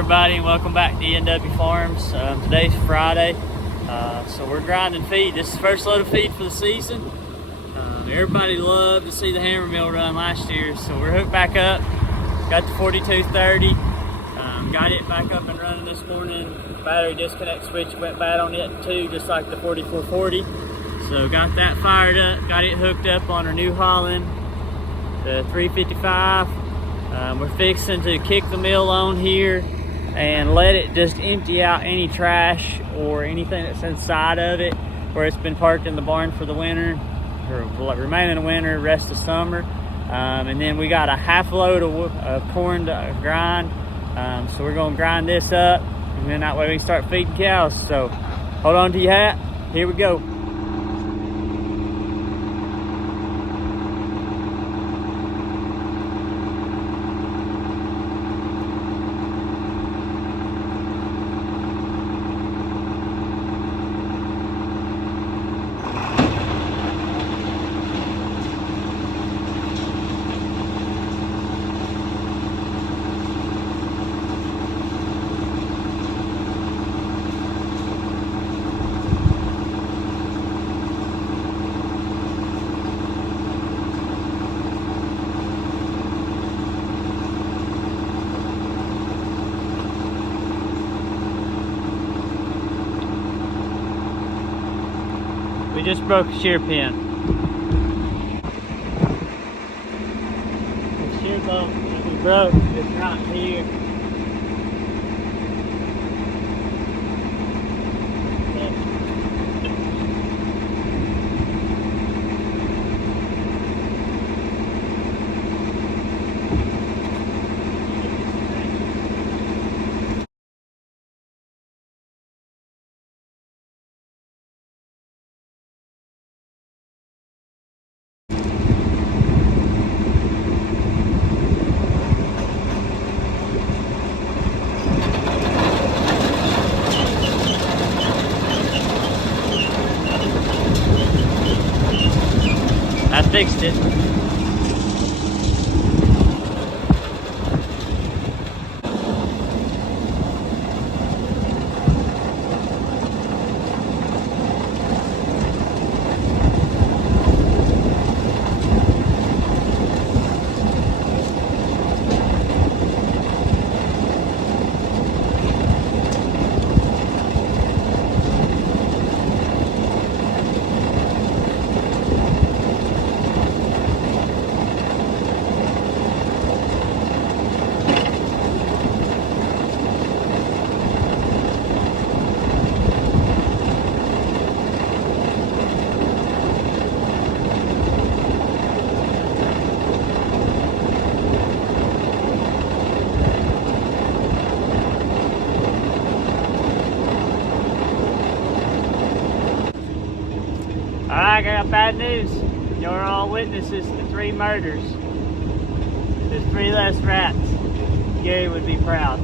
everybody, and welcome back to ENW Farms. Today's Friday, so we're grinding feed. This is the first load of feed for the season. Everybody loved to see the Hammermill run last year, so we're hooked back up. Got the 4230, got it back up and running this morning. Battery disconnect switch went bad on it too, just like the 4440. So got that fired up, got it hooked up on our new Holland, the 355. We're fixing to kick the mill on here and let it just empty out any trash or anything that's inside of it where it's been parked in the barn for the winter, or remaining of winter, rest of summer. And then we got a half load of corn to grind. So we're gonna grind this up, and then that way we can start feeding cows. So hold on to your hat, here we go. We just broke a shear pin. The shear bolt that we broke is right here. I fixed it. Alright, I got bad news. You're all witnesses to 3 murders. There's 3 less rats. Gary would be proud.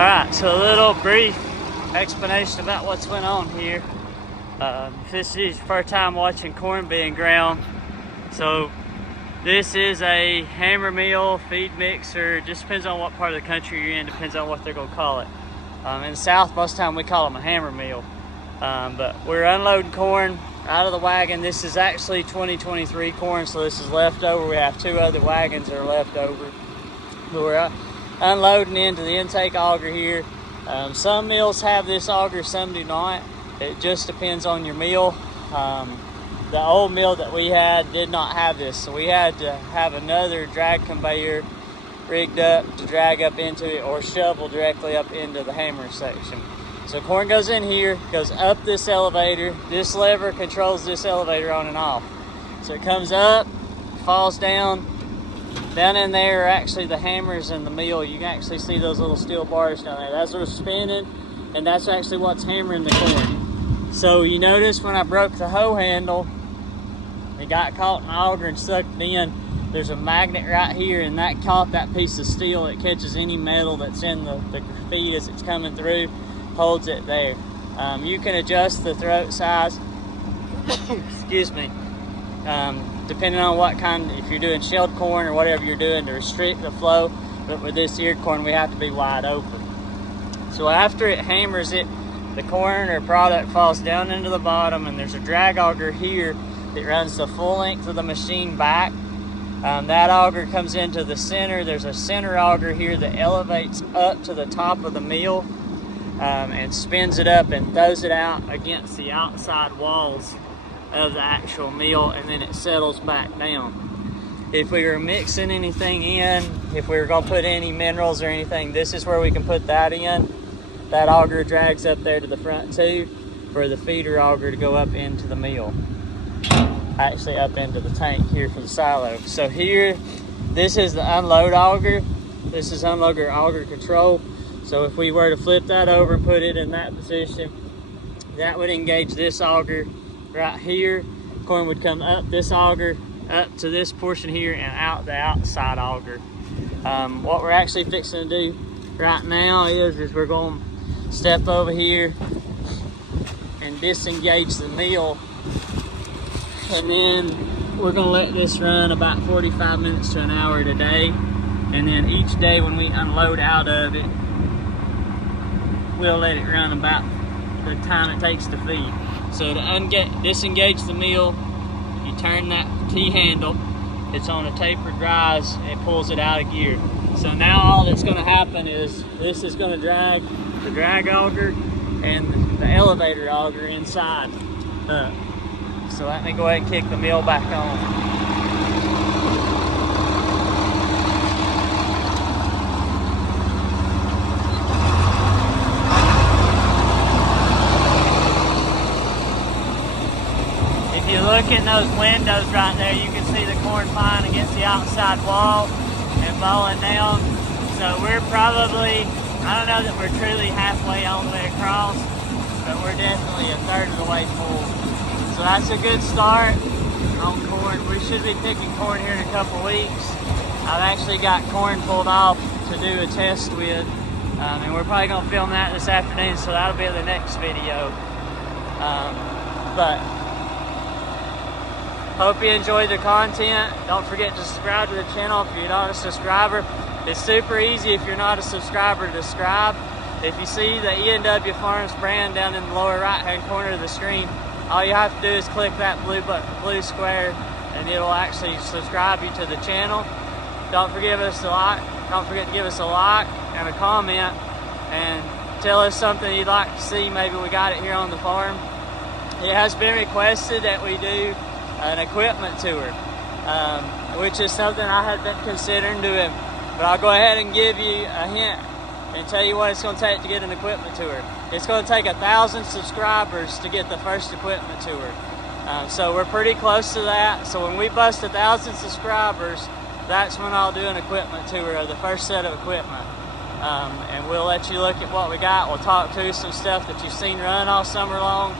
Alright, so a little brief explanation about what's going on here. If this is your first time watching corn being ground, so this is a Hammermill feed mixer. Just depends on what part of the country you're in, depends on what they're going to call it. In the South, most of the time we call them a Hammermill. But we're unloading corn out of the wagon. This is actually 2023 corn, so this is leftover. We have 2 other wagons that are left over. But we're unloading into the intake auger here. Some mills have this auger, some do not. It just depends on your mill. The old mill that we had did not have this, so we had to have another drag conveyor rigged up to drag up into it or shovel directly up into the hammer section. So corn goes in here, goes up this elevator. This lever controls this elevator on and off. So it comes up, falls down. Down in there are actually the hammers in the mill. You can actually see those little steel bars down there. That's what's spinning, and that's actually what's hammering the corn. So you notice when I broke the hoe handle, it got caught in the auger and sucked in. There's a magnet right here, and that caught that piece of steel. It catches any metal that's in the feed as it's coming through, holds it there. You can adjust the throat size, excuse me, depending on what kind, if you're doing shelled corn or whatever you're doing to restrict the flow. But with this eared corn, we have to be wide open. So after it hammers it, the corn or product falls down into the bottom, and there's a drag auger here that runs the full length of the machine back. That auger comes into the center. There's a center auger here that elevates up to the top of the mill and spins it up and throws it out against the outside walls of the actual mill, and then it settles back down. If we were mixing anything in, if we were going to put any minerals or anything, this is where we can put that in. That auger drags up there to the front too for the feeder auger to go up into the mill. Actually up into the tank here for the silo. So here, this is the unload auger. This is unload auger control. So if we were to flip that over and put it in that position, that would engage this auger right here. Corn would come up this auger, up to this portion here, and out the outside auger. What we're actually fixing to do right now is we're going to step over here and disengage the mill. And then we're gonna let this run about 45 minutes to an hour today. And then each day when we unload out of it, we'll let it run about the time it takes to feed. So to disengage the mill, you turn that T handle. It's on a tapered rise, and it pulls it out of gear. So now all that's gonna happen is this is gonna drag the drag auger and the elevator auger inside up. So let me go ahead and kick the mill back on. If you look in those windows right there, you can see the corn flying against the outside wall and falling down. So we're probably, I don't know that we're truly halfway all the way across, but we're definitely a third of the way full. So that's a good start on corn. We should be picking corn here in a couple weeks. I've actually got corn pulled off to do a test with, and we're probably going to film that this afternoon, so that'll be the next video. But hope you enjoyed the content. Don't forget to subscribe to the channel if you're not a subscriber. It's super easy if you're not a subscriber to subscribe. If you see the E&W Farms brand down in the lower right hand corner of the screen, all you have to do is click that blue square, and it'll actually subscribe you to the channel. Don't forget to give us a like and a comment, and tell us something you'd like to see. Maybe we got it here on the farm. It has been requested that we do an equipment tour, which is something I had been considering doing. But I'll go ahead and give you a hint and tell you what it's going to take to get an equipment tour. It's going to take 1,000 subscribers to get the first equipment tour. So we're pretty close to that. So when we bust 1,000 subscribers, that's when I'll do an equipment tour of the first set of equipment. And we'll let you look at what we got. We'll talk through some stuff that you've seen run all summer long,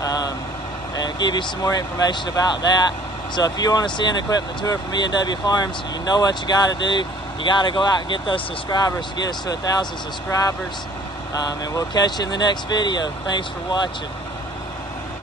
and give you some more information about that. So if you want to see an equipment tour from E&W Farms, you know what you got to do. You got to go out and get those subscribers to get us to 1,000 subscribers. And we'll catch you in the next video. Thanks for watching.